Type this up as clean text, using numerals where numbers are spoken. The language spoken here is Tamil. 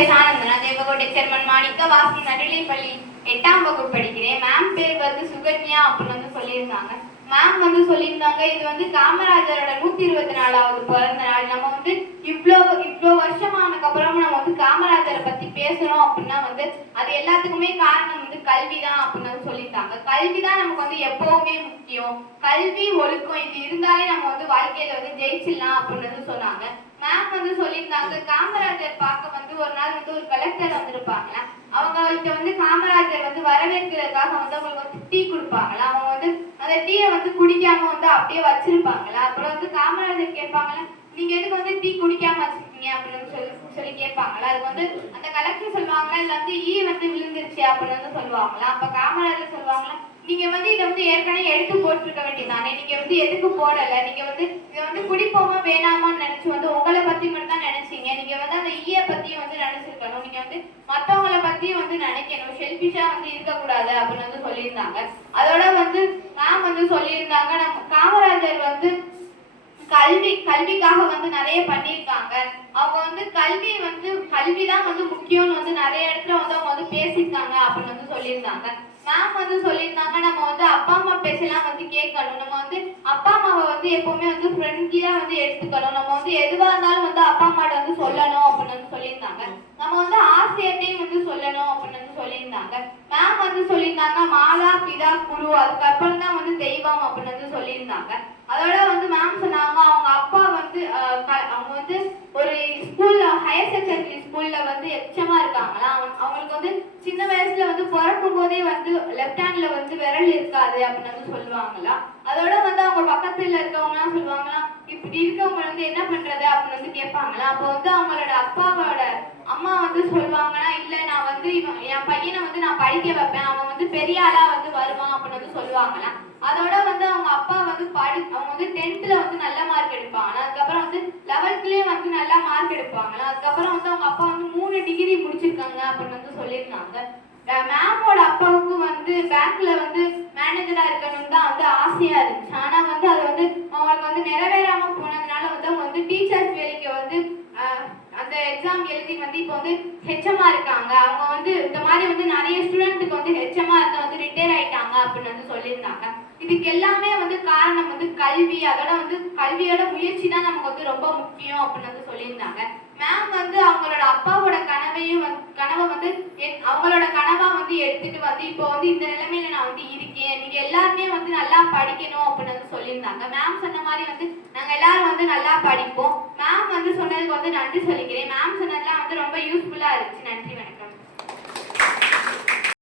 பேர் சானந்தனா, தேவகோட்டை சேர்மன் மாணிக்க, வாசி நடுநிலைப்பள்ளி 8ஆம் வகுப்பு படிக்கிறேன். மேம் பேர் வந்து சுகன்யா அப்படின்னு வந்து சொல்லியிருந்தாங்க. மேம் வந்து சொல்லியிருந்தாங்க, இது வந்து காமராஜரோட 124வது பிறந்த நாள். நம்ம வந்து இவ்வளோ வருஷமானதுக்கு அப்புறமா நம்ம வந்து காமராஜரை பத்தி பேசுறோம் அப்படின்னா வந்து அது எல்லாத்துக்குமே காரணம் வந்து கல்விதான் அப்படின்னு வந்து சொல்லியிருந்தாங்க. கல்விதான் நமக்கு வந்து எப்பவுமே முக்கியம். கல்வி ஒழுக்கம் இது இருந்தாலே நம்ம வந்து வாழ்க்கையில வந்து ஜெயிச்சிடலாம் அப்படின்னு வந்து சொன்னாங்க. மேம் வந்து சொல்லியிருந்தாங்க, காமராஜர் பார்க்க வந்து ஒரு நாள் வந்து ஒரு கலெக்டர் வந்திருப்பாங்களா. அவங்கள்ட்ட வந்து காமராஜர் வந்து வரவேற்கிறதுக்காக வந்து அவங்களுக்கு வந்து டீ கொடுப்பாங்களா. அவங்க வந்து அந்த டீயை வந்து குடிக்காம வந்து அப்படியே வச்சிருப்பாங்களா. அப்புறம் வந்து காமராஜர் கேட்பாங்களா, நீங்க எதுக்கு வந்து டீ குடிக்காம வச்சிருக்கீங்க அப்படின்னு சொல்லி கேட்பாங்களா. அதுக்கு வந்து அந்த கலெக்டர் சொல்லுவாங்களா, இல்ல வந்து ஈ வந்து விழுந்துருச்சு அப்படின்னு வந்து சொல்லுவாங்களா. அப்ப காமராஜர் சொல்லுவாங்களா, நீங்க வந்து இதை வந்து ஏற்கனவே எடுத்து போட்டிருக்க வேண்டியதானே, நீங்க வந்து எதுக்கு போடல, நீங்க வந்து இதை வந்து குடிப்போமா வேணாமான்னு நினைச்சு வந்து உங்களை பத்தி மட்டும் தான் நினைச்சீங்க. நீங்க வந்து அந்த ஈய பத்தியும் வந்து நினைச்சிருக்கணும். நீங்க வந்து மத்தவங்களை பத்தியும் வந்து நினைக்கணும். செல்பிஷா வந்து இருக்கக்கூடாது அப்படின்னு வந்து சொல்லியிருந்தாங்க. அதோட வந்து மேம் வந்து சொல்லியிருந்தாங்க, நம்ம காமராஜர் வந்து கல்விக்காக வந்து நிறைய பண்ணியிருக்காங்க. அவங்க வந்து கல்விதான் வந்து முக்கியம்னு வந்து நிறைய இடத்துல வந்து அவங்க வந்து பேசியிருக்காங்க அப்படின்னு வந்து சொல்லியிருந்தாங்க. மேம் வந்து சொல்லியிருந்தாங்க, நம்ம வந்து அப்பா அம்மா பேசலாம் வந்து கேட்கணும். நம்ம வந்து அப்பா அம்மாவை வந்து எப்பவுமே வந்து ஃப்ரெண்ட்லியா வந்து எடுத்துக்கணும். நம்ம வந்து எதுவா இருந்தாலும் வந்து அப்பா அம்மாட்ட வந்து சொல்லணும் அப்படின்னு வந்து சொல்லியிருந்தாங்க. நம்ம வந்து ஆசிரியர்ட்டையும் வந்து சொல்லணும் அப்படின்னு வந்து சொல்லியிருந்தாங்க. மேம் வந்து சொல்லியிருந்தாங்க, மாதா பிதா குரு அதுக்கப்புறம் தான் வந்து தெய்வம் அப்படின்னு வந்து சொல்லியிருந்தாங்க. அதோட வந்து மேம் சொன்னாங்க, அவங்க அப்பா வந்து அவங்க வந்து ஒரு ஸ்கூல்ல ஹையர் செகண்டரி ஸ்கூல்ல வந்து எச்சமா இருக்காங்களா. அவங்களுக்கு வந்து சின்ன வயசுல வந்து பிறக்கும் போதே வந்து லெஃப்ட் ஹேண்ட்ல வந்து விரல் இருக்காது அப்படின்னு வந்து சொல்லுவாங்களா. அதோட வந்து அவங்க பக்கத்துல இருக்கவங்க எல்லாம் சொல்லுவாங்களா, இப்படி இருக்கவங்க வந்து என்ன பண்றது அப்படின்னு வந்து கேட்பாங்களா. அப்போ வந்து அவங்களோட அப்பாவோட அம்மா வந்து சொல்லுவாங்கன்னா, இல்ல நான் வந்து என் பையனை வந்து நான் படிக்க வைப்பேன், அவன் வந்து பெரிய ஆளா வந்து வருவான் அப்படின்னு வந்து சொல்லுவாங்களா. அதோட வந்து அவங்க அப்பா வந்து அவங்க வந்து 10th வந்து நல்ல மார்க் எடுப்பாங்க. அதுக்கப்புறம் வந்து 11th வந்து நல்ல மார்க் எடுப்பாங்க. அதுக்கப்புறம் வந்து அவங்க அப்பா வந்து 3 டிகிரி முடிச்சிருக்காங்க அப்படின்னு வந்து சொல்லியிருந்தாங்க. மேமோட அப்பாவுக்கு வந்து பேங்க்ல வந்து மேனேஜரா இருக்கணும்னு தான் வந்து ஆசையா இருந்துச்சு. ஆனா வந்து அது வந்து அவங்களுக்கு வந்து நிறைவேறாம போனதுனால வந்து அவங்க வந்து டீச்சர்ஸ் வேலைக்கு வந்து அந்த எக்ஸாம் எழுதி வந்து இப்போ வந்து ஹெச்எம்மா இருக்காங்க. அவங்க வந்து இந்த மாதிரி வந்து நிறைய ஸ்டூடெண்ட்டுக்கு வந்து ஹெச்எம்மா இருக்க வந்து ரிட்டையர் ஆயிட்டாங்க அப்படின்னு வந்து சொல்லியிருந்தாங்க. இதுக்கு எல்லாமே வந்து காரணம் வந்து கல்வி. அதோட வந்து கல்வியோட முயற்சி தான் நமக்கு வந்து ரொம்ப முக்கியம் அப்படின்னு வந்து சொல்லியிருந்தாங்க. மேம் வந்து அவங்களோட அப்பாவோட கனவை வந்து அவங்களோட கனவா வந்து எடுத்துட்டு வந்து இப்போ வந்து இந்த நிலைமையில நான் வந்து இருக்கேன், நீங்க எல்லாருமே வந்து நல்லா படிக்கணும் அப்படின்னு வந்து சொல்லியிருந்தாங்க. மேம் சொன்ன மாதிரி வந்து நாங்க எல்லாரும் வந்து நல்லா படிப்போம். மேம் வந்து சொன்னதுக்கு வந்து நன்றி சொல்லிக்கிறேன். மேம் சொன்னதுலாம் வந்து ரொம்ப